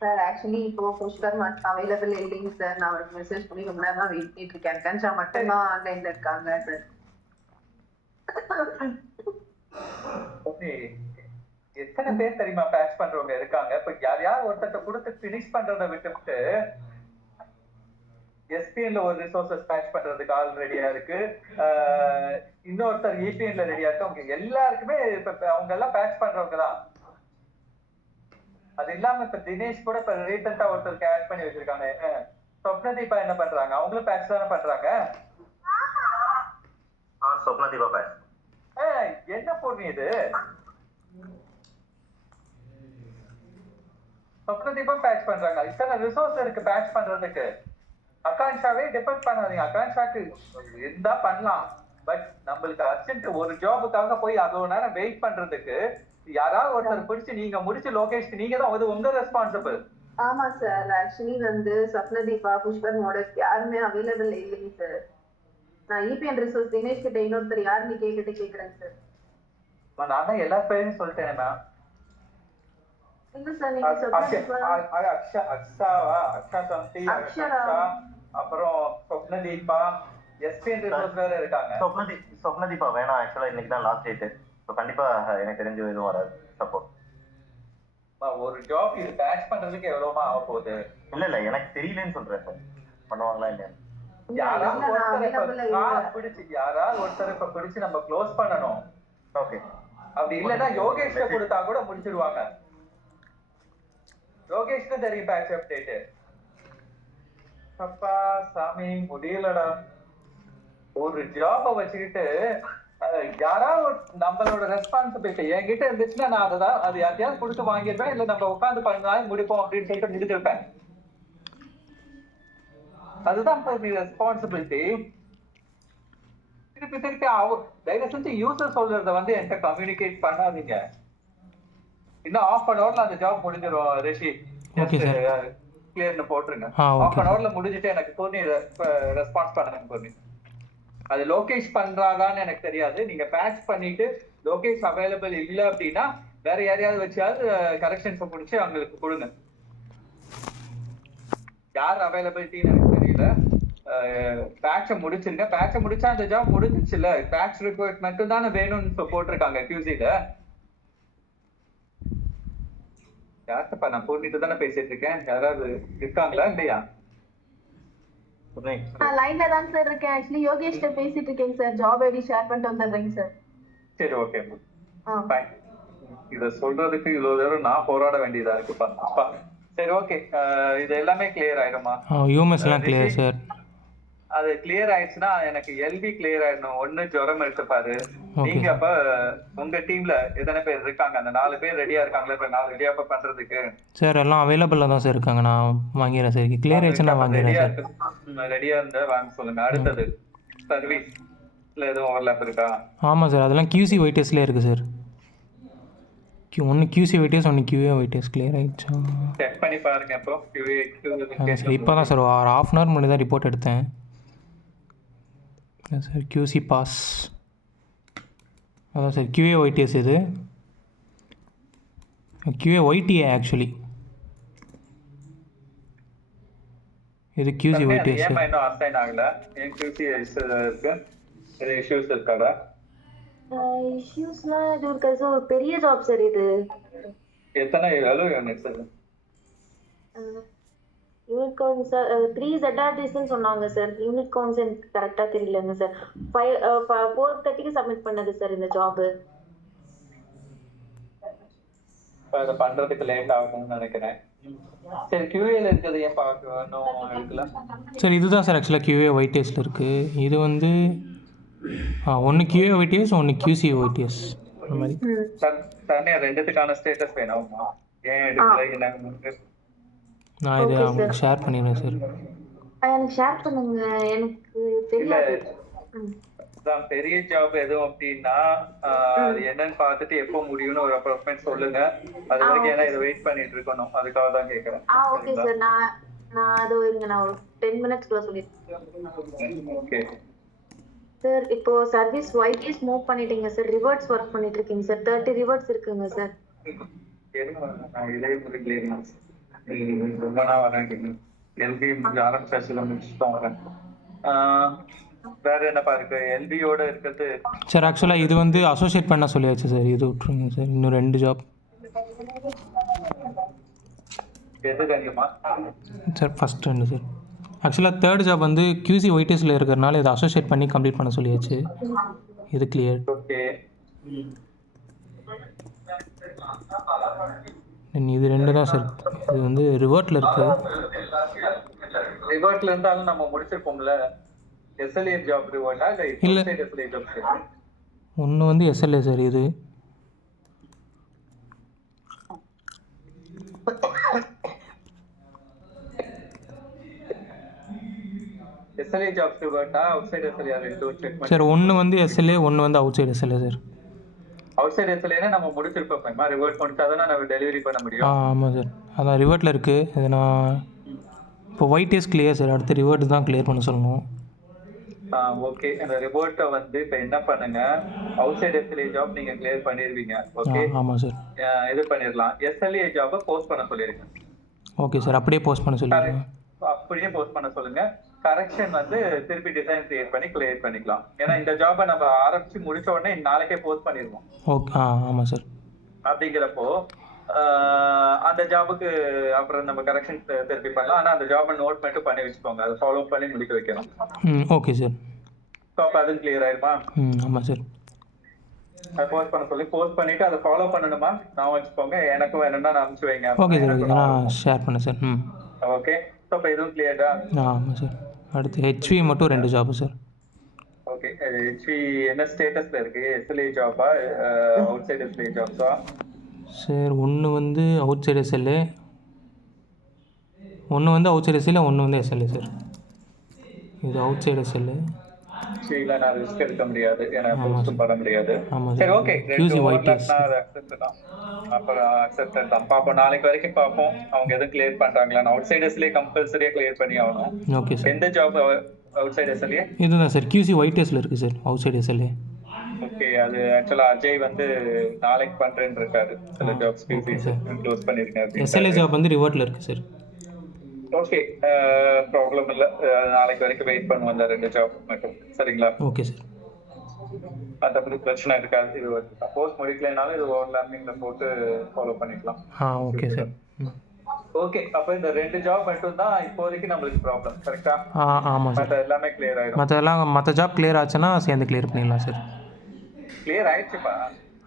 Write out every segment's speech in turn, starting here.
Sir actually இப்போ புஷ்கர் மட்டும் available இல்லைங்க சார். நான் அவருக்கு மெசேஜ் பண்ணி ரொம்ப நேரமா வெயிட் பண்ணிட்டு இருக்கேன். கன்ஷா மட்டும் தான் ஆன்லைன்ல இருக்காங்க சார். ஓகே, எத்தனை பேர் தெரியுமா பேட்ச் பண்றவங்க இருக்காங்க? இப்ப யார் ஒருத்தட்ட கொடுத்து பினிஷ் பண்றதை விட்டுவிட்டு எஸ்பிஎன்ல ஒரு ரிசோர்சஸ் பேட்ச் பண்றதுக்கு ஆள் ரெடியா இருக்கு, இன்னொருத்தர் இபிஎன்ல ரெடியா இருக்கு. அவங்க எல்லாருக்குமே இப்ப அவங்க எல்லாம் பேட்ச் பண்றவங்க தான். அது இல்லாம இப்ப தினேஷ் கூட இப்ப ரீசெண்டா ஒருத்தருக்கு ஆட் பண்ணி வச்சிருக்காங்க. சொப்னதீபா என்ன பண்றாங்க? அவங்களும் பேட்ச் தானே பண்றாங்க. சொப்னதீபா பேட்ச். என்ன பொண்ணு இது? சொப்னதீபா பேட்ச் பண்றாங்க. இத்தனை ரிசோர்ஸ் இருக்கு பேட்ச் பண்றதுக்கு. ஆகாங்ஷாவே டிபெண்ட் பண்ணாதீங்க. ஆகாங்ஷாக்கு இருந்தா பண்ணலாம், பட் நம்மளுக்கு அர்ஜென்ட் ஒரு ஜாபுக்காக போய் அவ்வளவு நேரம் வெயிட் பண்றதுக்கு யாராவது ஒருத்தர் பிடிச்சு நீங்க முடிச்சு லோகேஷ்க்கு நீங்க தான் அது உங்க ரெஸ்பான்சிபிள். ஆமா சார், ஆக்சுவலி வந்து சொப்னதீபா, புஷ்கர் மோடஸ் யாருமே அவைலபிள் இல்லைங்க சார். நான் இபிஎன் ரிசோர்ஸ் தினேஷ் கிட்ட இன்னொருத்தர் யாருன்னு கேக்குறேன் சார். நான் தான் எல்லா பேரையும் சொல்லிட்டேன் மேம். இல்ல சார், நீங்க சொப்னதீபா, அக்ஷா சந்தி, அப்புறம் சொப்னதீபா, எஸ்பிஎன் ரிசோர்ஸ் வேற இருக்காங்க. சொப்னதீபா வேணாம். ஆக்சுவலா இன்னைக்கு தான் லாஸ்ட் டேட். ஸோ கண்டிப்பா எனக்கு தெரிஞ்ச எதுவும் வராது சப்போர்ட். ஒரு ஜாப் இது பேட்ச் பண்றதுக்கு எவ்வளவுமா ஆக போகுது? இல்ல எனக்கு தெரியலன்னு சொல்றேன் சார். பண்ணுவாங்களா இல்லையா? யாராவது ஒருத்தர் இப்ப பிடிச்சு நம்ம க்ளோஸ் பண்ணணும். ஓகே, அப்படி இல்லன்னா யோகேஷ்ட கொடுத்தா கூட முடிச்சிருவாங்க. யோகேஷ்க்கு தெரியும் பேட்ச் அப்டேட். அப்பா சாமி முடியலடா. ஒரு ஜாப வச்சுக்கிட்டு யாராவது நம்மளோட ரெஸ்பான்சிபிலிட்டி என்கிட்ட இருந்துச்சுன்னா நான் அது யாரையாவது கொடுத்து வாங்கிருப்பேன். இல்ல நம்ம உட்காந்து பண்ணாலும் முடிப்போம் அப்படின்னு சொல்லிட்டு முடிச்சிருப்பேன். அதுதான் ரெஸ்பான்சிபிலிட்டி. திருப்பி தயவு செஞ்சு யூசர் சொல்றத வந்து என்கிட்ட கம்யூனிகேட் பண்ணாதீங்க. இன்னும் ½ an hourல அந்த ஜாப் முடிஞ்சிடும். ரிஷி கிளியர்னு போட்டுருங்க. ½ an hourல முடிஞ்சிட்டு எனக்கு பொண்ணு ரெஸ்பான்ஸ் பண்ணுங்க. பொண்ணு அது லோகேஷ் பண்றாதான்னு எனக்கு தெரியாது. நீங்க பேட்ச் பண்ணிட்டு லோகேஷ் அவைலபிள் இல்ல அப்படின்னா வேற யாரையாவது வச்சாவது கரெக்ஷன்ஸ் முடிச்சு அவங்களுக்கு கொடுங்க. யார் அவைலபிலிட்டின்னு எனக்கு தெரியல. பேட்சை முடிச்சிருங்க. பேட்சை முடிச்சா அந்த ஜாப் முடிஞ்சிச்சுல. பேட்ச் ரிக்வயர்ட் மட்டும் தானே வேணும்னு போட்டிருக்காங்க QC-ல. யார்கிட்டப்பா நான் போட்டுட்டு தானே பேசிட்டு இருக்கேன். யாராவது இருக்காங்களா இல்லையா? லைன்ல தான் சார் இருக்கேன். ஆக்சுவலி யோகேஷ் கிட்ட பேசிட்டு இருக்கேன் சார். ஜாப் ஐடி ஷேர் பண்ணிட்டு வந்துடுறேங்க சார். சரி, ஓகே ஃபைன். இத சொல்றதுக்கு இவ்வளவு நேரம் நான் போராட வேண்டியதா இருக்குப்பா. சரி, ஓகே. இது எல்லாமே கிளியர் ஆயிடுமா? யூஎம்எஸ் எல்லாம் கிளியர் சார். அது கிளியர் ஆயிடுச்சுன்னா எனக்கு எல்பி கிளியர் ஆயிடணும். ஒண்ணு ஜுரம் எடுத்துப்பாரு. நீங்க அப்ப உங்க டீம்ல எத்தனை பேர் இருக்காங்க? அந்த 4 பேர் ரெடியா இருக்காங்களா? இப்ப 4 ரெடியா பண்றதுக்கு சார் எல்லாம் அவைலபிளா தான் சார் இருக்காங்க. நான் வாங்கிடுறேன் சார். கிளியர் ஆயிடுச்சு நான் வாங்கிடுறேன் சார். ரெடியா இருந்தா வாங்க சொல்லுங்க. அடுத்தது சர்வீஸ்ல எதுவும் ஓவர்லாப் இருக்கா? ஆமாம் சார், அதெல்லாம் QC வெயிட்டேஜ்லேயே இருக்குது சார். ஒன்று QC வெயிட்டேஜ், ஒன்று QA வெயிட்டேஜ். கிளியர் ஆகிடுச்சா செக் பண்ணி பாருங்க. அப்புறம் சார் இப்போ தான் சார் ஒரு ½ an hour முன்னாடி தான் ரிப்போர்ட் எடுத்தேன் சார். QC பாஸ் அதான் சார். QA வெயிட்டேஜ் இது QA YTA ஆக்சுவலி. இது QC வெயிட்டேஜ். ஏமா இன்னும் அசைன் ஆகல? ஏன் QC இருக்கு? இது இஷ்யூஸ் இருக்காடா? இஷ்யூஸ்லாம் இது இருக்கு சார். ஒரு பெரிய ஜாப் சார் இது. எத்தனை எவ்வளவு unit sir? Unit count sir 3 ZRDs சொன்னாங்க சார். யூனிட் கவுண்ட்ஸ் எனக்கு கரெக்டா தெரியலங்க சார். 4:30க்கு சப்மிட் பண்ணது சார் இந்த ஜாப். அத பண்றதுக்கு லேட் ஆகும்னு நினைக்கிறேன். சரி, QAல இருக்குது ஏன் பார்க்கணும் இருக்குல சார்? இதுதான் சார் ஆக்சுவலாக QA வெயிட்டேஜில் இருக்குது. இது வந்து ஒன்று QA வெயிட்டேஜ், ஒன்று QC வெயிட்டேஜ். அந்த மாதிரி சார் ரெண்டுத்துக்கான ஸ்டேட்டஸ் வேணுமா? ஏன் எடுக்கல? என்ன நான் இதை அவங்களுக்கு ஷேர் பண்ணிடுறேன் சார். எனக்கு ஷேர் பண்ணுங்க. எனக்கு தெரியாது. பெரிய ஜாப் எதுவும் அப்படின்னா அது என்னன்னு பார்த்துட்டு எப்போ முடியும்னு ஒரு அப்ராக்சிமேட் சொல்லுங்க. அது வரைக்கும் ஏன்னா இதை வெயிட் பண்ணிட்டு இருக்கணும். அதுக்காக தான் கேட்கறேன். Okay sir. நான் அது நான் ஒரு 10 மினிட்ஸ்க்குள்ள சொல்லிடுறேன். Okay sir. இப்போ சர்வீஸ் YTS மூவ் பண்ணிட்டீங்க சார். ரிவர்ட்ஸ் ஒர்க் பண்ணிட்டு இருக்கீங்க சார். 30 ரிவர்ட்ஸ் இருக்குங்க சார். ரொம்ப நான் வரேன். எல்பி ஆரம்பிச்சாச்சு, முடிச்சுட்டு தான் வரேன். வேற என்னப்பா இருக்கு எல்பியோட இருக்கிறது? சார் ஆக்சுவலாக இது வந்து அசோசியேட் பண்ண சொல்லியாச்சு சார், இது விட்ருங்க சார். இன்னும் 2 ஜாப் எது கண்டிப்பா சார். First 2 sir. ஆக்சுவலாக 3rd ஜாப் வந்து QC ஒயிட்டேஸில் இருக்கிறனால இதை அசோசியேட் பண்ணி கம்ப்ளீட் பண்ண சொல்லியாச்சு. இது கிளியர். ஓகே. இது 2 தான் சார். இது வந்து ரிவர்ட்டில் இருக்குது. ரிவர்ட்ல இருந்தாலும் நம்ம முடிச்சிருப்போம்ல. எஸ்எல்ஏ ஜாப் ரிவர்ட்டா இல்ல. SLA job? ஒன்று வந்து SLA சார். இது எஸ்எல்ஏ ஜாப் ரிவர்ட்டா அவுட் சைடு எஸ்எல்ஏ ரெண்டு செக் பண்ணி. சார் ஒன்று வந்து SLA, ஒன்று வந்து outside SLA sir. Outside எஸ்எல்ஏனா நம்ம முடிச்சிருப்போம். ரிவர்ட் பண்ணிட்டாதான் நம்ம டெலிவரி பண்ண முடியும். ஆமாம் சார். அதான் ரிவர்ட்டில் இருக்குது. இது நான் இப்போ ஒயிட்டேஸ் கிளியர் சார். அடுத்து ரிவர்ட் தான் கிளியர் பண்ண சொல்லணும். ஓகே. அந்த ரிவர்ட்டை வந்து இப்போ என்ன பண்ணுங்க, அவுட் சைடு எஸ்எல்ஏ ஜாப் நீங்க கிளியர் பண்ணிடுவீங்க. ஓகே. ஆமாம் சார். இது பண்ணிடலாம். எஸ்எல்ஏ ஜாபை போஸ்ட் பண்ண சொல்லிருங்க. Okay sir. அப்படியே போஸ்ட் பண்ண சொல்லிடுங்க. அப்படியே போஸ்ட் பண்ண சொல்லுங்க. கரெக்ஷன் வந்து திருப்பி டிசைன் கிரியேட் பண்ணி கிளியர் பண்ணிக்கலாம். ஏன்னா இந்த ஜாபை நம்ம ஆரம்பிச்சு முடிச்ச உடனே நாளைக்கே போஸ்ட் பண்ணிடுவோம். ஓகே. ஆமாம் சார். அப்படிங்கிறப்போ அந்த ஜாபுக்கு அப்புறம் நம்ம கரெக்ஷன் திருப்பி பண்ணலாம். ஆனால் அந்த ஜாபை நோட் பண்ணிட்டு பண்ணி வச்சுக்கோங்க. அதை ஃபாலோ பண்ணி முடிக்க வைக்கணும். Okay sir. ஸோ அப்போ அதுவும் கிளியர் ஆயிருமா? ஆமாம் சார். அதை போஸ்ட் பண்ண சொல்லி போஸ்ட் பண்ணிட்டு அதை ஃபாலோ பண்ணணுமா நான் வச்சுக்கோங்க. எனக்கும் வேணும்னா நான் அனுப்பிச்சு வைங்க. Okay sir. ஓகே நான் ஷேர் பண்ணேன் சார். ஓகே. ஸோ இப்போ இதுவும் கிளியர்டா? ஆமாம் சார். அடுத்து HV மட்டும் 2 ஜாப்பு சார். ஓகே. HV என்ன ஸ்டேட்டஸ்ல இருக்கு? எஸ்எல்ஏ ஜாபா அவுட் சைடு எஸ்எல்ஏ ஜாப்ஸா? சார் ஒன்று வந்து அவுட் சைடு SLA, ஒன்று வந்து அவுட் சைடு SLA, ஒன்று வந்து SLA சார். இது அவுட் சைடு SLA. இல்லை நான் ரிஸ்க் எடுக்க முடியாது. ஏன்னா போஸ்ட்டும் பண்ண முடியாது. ஆமாம் சரி சார். ஓகே. QC ஒயிட்டேஸ். அக்செப்ட் தான். அப்புறம் அக்செப்ட் தான் பார்ப்போம். நாளைக்கு வரைக்கும் பார்ப்போம் அவங்க எதுவும் கிளியர் பண்றாங்களா. அவுட் சைடு எஸ்எல்ஏ கம்பல்சரியா கிளியர் பண்ணி ஆகணும். Okay sir. எந்த ஜாப் அவுட் சைடு எஸ்எல்ஏ? இதுதான் சார். QC ஒயிட்டேஸில் இருக்குது sir outside SLA. Okay. அது ஆக்சுவலா அஜய் வந்து நாளைக்கு பண்றேன்னு இருக்காரு. சில ஜாப்ஸ் க்ளோஸ் பண்ணிருக்கேன். SLA ஜாப் வந்து ரிவர்ட்டில் இருக்குது சார். ஓகே. ப்ராப்ளம் இல்லை. நாளைக்கு வரைக்கும் வெயிட் பண்ணுவோம் இந்த 2 ஜாப் மட்டும். சரிங்களா? Okay sir. மற்றபடி பிரச்சனை இருக்காது. இது சப்போஸ் முடிக்கலைனாலும் இது ஓவர்லாப்பிங்ல போட்டு ஃபாலோ பண்ணிக்கலாம். Okay sir. ஓகே. அப்போ இந்த 2 ஜாப் மட்டும் தான் இப்போதைக்கு நம்மளுக்கு ப்ராப்ளம். கரெக்டா? ஆமாம் சார். மற்ற எல்லாமே கிளியர் ஆயிடும். மற்ற ஜாப் கிளியர் ஆச்சுன்னா சேர்ந்து கிளியர் பண்ணிடலாம் சார். கிளியர் ஆயிடுச்சுப்பா.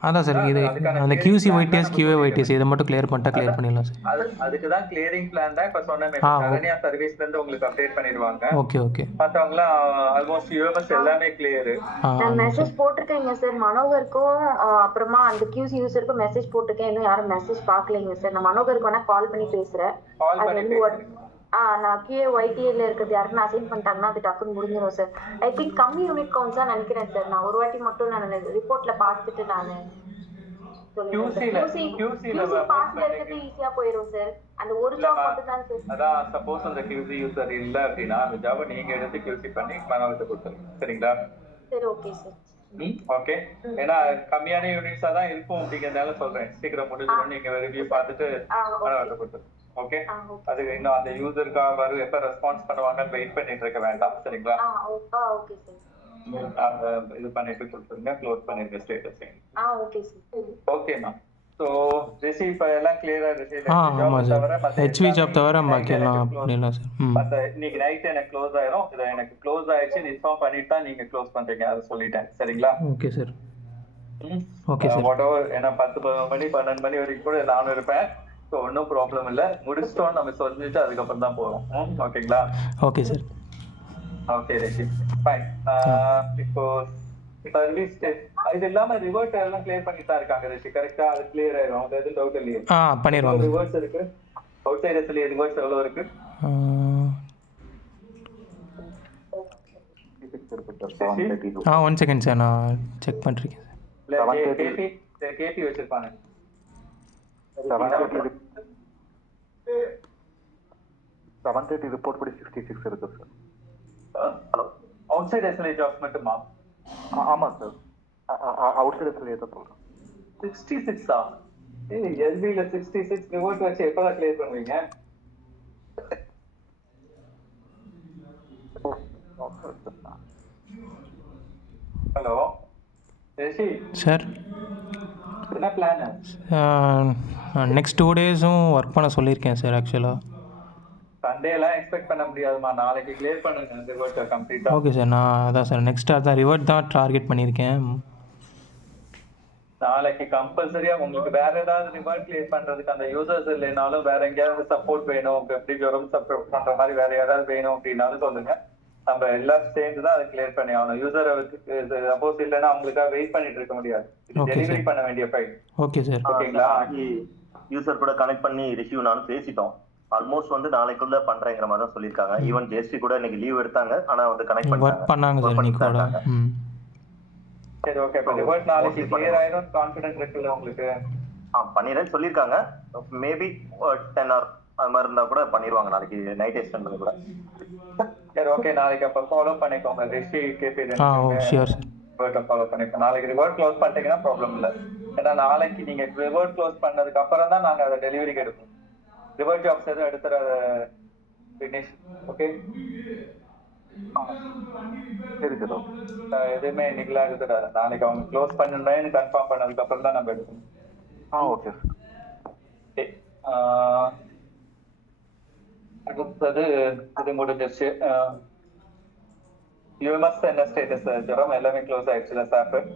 அதான் சார். இது அந்த QC ஒயிட்டேஸ், QA ஒயிட்டேஸ் இதை மட்டும் கிளியர் பண்ணிட்டா கிளியர் பண்ணிடலாம் சார். அதுக்கு தான் கிளியரிங் பிளான் தான் இப்போ சொன்னேன். சரண்யா சர்வீஸ்ல இருந்து உங்களுக்கு அப்டேட் பண்ணிடுவாங்க. ஓகே. மற்றவங்களாம் ஆல்மோஸ்ட் யூஎம்எஸ் எல்லாமே கிளியர். நான் மெசேஜ் போட்டிருக்கேங்க சார் மனோகருக்கும். அப்புறமா அந்த QC யூசருக்கும் மெசேஜ் போட்டிருக்கேன். இன்னும் யாரும் மெசேஜ் பார்க்கலைங்க சார். நான் மனோகருக்கு வேணா கால் பண்ணி பேசுறேன். அது வந்து நான் QA YTA-ல இருக்கிறது யாருன்னு அசைன் பண்ணிட்டாங்கன்னா அது டக்குன்னு முடிஞ்சிடும் சார். ஐ திங்க் கம்மி யூனிட் கவுண்ட்ஸா நினைக்கிறேன் சார். நான் ஒரு வாட்டி மட்டும் நான் ரிப்போர்ட்ல பார்த்துட்டு நான் ஈஸியா போயிடும் சார். அந்த ஒரு ஜாப் மட்டும் தான் சார். அதான் சப்போஸ் அந்த QC யூசர் இல்ல அப்படின்னா அந்த ஜாபை நீங்க எடுத்து QC பண்ணி மனோகருக்கு கொடுத்துருங்க. சரிங்களா? சரி ஓகே சார். ஓகே. ஏன்னா கம்மியான யூனிட்ஸா தான் இருக்கும் அப்படிங்கறதால சொல்றேன். சீக்கிரம் முடிஞ்சிடும். நீங்க ரிவ்யூ பார்த்துட்டு மனோகருக்கு கொடுத்துருங்க. ஓகே. அதுக்கு இன்னும் அந்த யூசருக்கு வரும் எப்ப ரெஸ்பான்ஸ் பண்ணுவாங்கன்னு வெயிட் பண்ணிட்டு இருக்க வேண்டாம். சரிங்களா? Okay sir. இது பண்ணிட்டு கொடுத்துருங்க. க்ளோஸ் பண்ணிருங்க ஸ்டேட்டஸ். Okay sir. ஓகேமா. ஸோ ரிசீவ் இப்போ எல்லாம் கிளியரா ரிசீவ். ஆமாம் சார். HV ஜாப் தவிர பாக்கி எல்லாம் பண்ணிடலாம் சார். மற்ற இன்னைக்கு நைட் எனக்கு க்ளோஸ் ஆயிரும். இதை எனக்கு க்ளோஸ் ஆயிடுச்சு இன்ஃபார்ம் பண்ணிட்டு தான் நீங்க க்ளோஸ் பண்றீங்க. அதை சொல்லிட்டேன். சரிங்களா? Okay sir. Okay sir. Whatever. ஏன்னா 10 மணி 12 மணி வரைக்கும் கூட நானும் இருப்பேன். ஸோ ஒன்றும் ப்ராப்ளம் இல்லை. முடிச்சிட்டோம் நம்ம சொல்லிட்டு அதுக்கப்புறம் தான் போகிறோம். ஓகேங்களா? Okay sir. ஓகே ரிஷி ஃபைன். இப்போ சர்வீஸ் இது இல்லாம ரிவர்ட் எல்லாம் கிளியர் பண்ணி தான் இருக்காங்க ரிஷி. கரெக்டா? அது கிளியர் ஆயிடும். அது எதுவும் டவுட் இல்லையே? பண்ணிடுவாங்க. ரிவர்ஸ் இருக்கு. அவுட் சைடு எஸ்எல்ஏ ரிவர்ஸ் எவ்வளவு இருக்கு? 1 செகண்ட் சார். நான் செக் பண்ணிருக்கேன் சார். கேபி வச்சிருப்பாங்க. 730 ரிப்போர்ட் படி 66 இருக்கு sir. Outside SLA jobs மட்டுமா? ஆமாம் சார். அவுட் சைடு எஸ்எல்ஏ தான் சொல்கிறேன். 66ஆ? எல்பியில் 66 ரிவர்ட் வச்சு எப்போதான் கிளியர் பண்ணுவீங்க? ஹலோ ரிஷி, சார் என்ன பிளான்? நெக்ஸ்ட் 2 டேஸும் ஒர்க் பண்ண சொல்லியிருக்கேன் சார் ஆக்சுவலாக. சண்டே எல்லாம் எக்ஸ்பெக்ட் பண்ண முடியாதுமா, நாளைக்கு கிளியர் பண்ணுங்க இந்த ரிவர்ட்டை கம்ப்ளீட்டா. ஓகே சார், நான் அதான் சார் நெக்ஸ்ட் அதான் ரிவர்ட் தான் டார்கெட் பண்ணியிருக்கேன். நாளைக்கு கம்பல்சரியா உங்களுக்கு வேற ஏதாவது ரிவர்ட் கிளியர் பண்றதுக்கு அந்த யூசர்ஸ் இல்லைனாலும் வேற எங்கேயாவது சப்போர்ட் வேணும், எப்படி ஜோரம் சப்போர்ட் பண்ற மாதிரி வேற ஏதாவது வேணும் அப்படின்னாலும் சொல்லுங்க. நம்ம எல்லாம் சேர்ந்து தான் அதை கிளியர் பண்ணி ஆகணும். யூசரை சப்போஸ் இல்லைன்னா அவங்களுக்காக வெயிட் பண்ணிட்டு இருக்க முடியாது. டெலிவரி பண்ண வேண்டிய ஃபைல். Okay sir. ஓகேங்களா? யூசர் கூட கனெக்ட் பண்ணி ரிசீவ் நானும் பேசிட்டோம். ஆல்மோஸ்ட் வந்து நாளைக்குள்ள பண்றேங்கிற மாதிரி தான் சொல்லியிருக்காங்க. ஈவன் ஜெஸ்டி கூட இன்னைக்கு லீவ் எடுத்தாங்க, ஆனா வந்து கனெக்ட் பண்ணாங்க சார் இன்னைக்கு கூட. சரி, ஓகே. இப்போ ரிவர்ட் நாளைக்கு கிளியர் ஆயிடும் கான்ஃபிடன்ஸ் இருக்குல்ல உங்களுக்கு? பண்ணிடுறேன்னு சொல்லியிருக்காங்க. மேபி 10 hour அது மாதிரி இருந்தா கூட பண்ணிடுவாங்க நாளைக்கு நைட் எக்ஸ்டெண்ட் பண்ணி கூட. சரி, ஓகே. நாளைக்கு அப்போ ஃபாலோ பண்ணிக்கோங்க. ரிஷி கேபி ஷியோர் சார். ரிவர்ட்டை ஃபாலோ பண்ணிக்கோங்க. நாளைக்கு ரிவர்ட் க்ளோஸ் பண்ணிட்டீங்கன்னா ப்ராப்ளம் இல்லை. ஏன்னா நாளைக்கு நீங்க ரிவர்ட் க்ளோஸ் பண்ணதுக்கு அப்புறம் தான் நாங்கள் அதை டெலிவரிக்கு எடுப்போம். ரிவர்ட் ஜாப்ஸ் எதுவும் எடுத்துற ஃபினிஷ். ஓகே, எதுவுமே இன்னைக்குலாம் எடுத்துடாது. நாளைக்கு அவங்க க்ளோஸ் பண்ணுறேன்னு கன்ஃபார்ம் பண்ணதுக்கு அப்புறம் தான் நம்ம எடுக்கணும். ஓகே. அடுத்தது இது முடிஞ்சிருச்சு. யூஎம்எஸ் என்ன ஸ்டேட்டஸ்? ஜரம் எல்லாமே க்ளோஸ் ஆயிடுச்சுல சார்?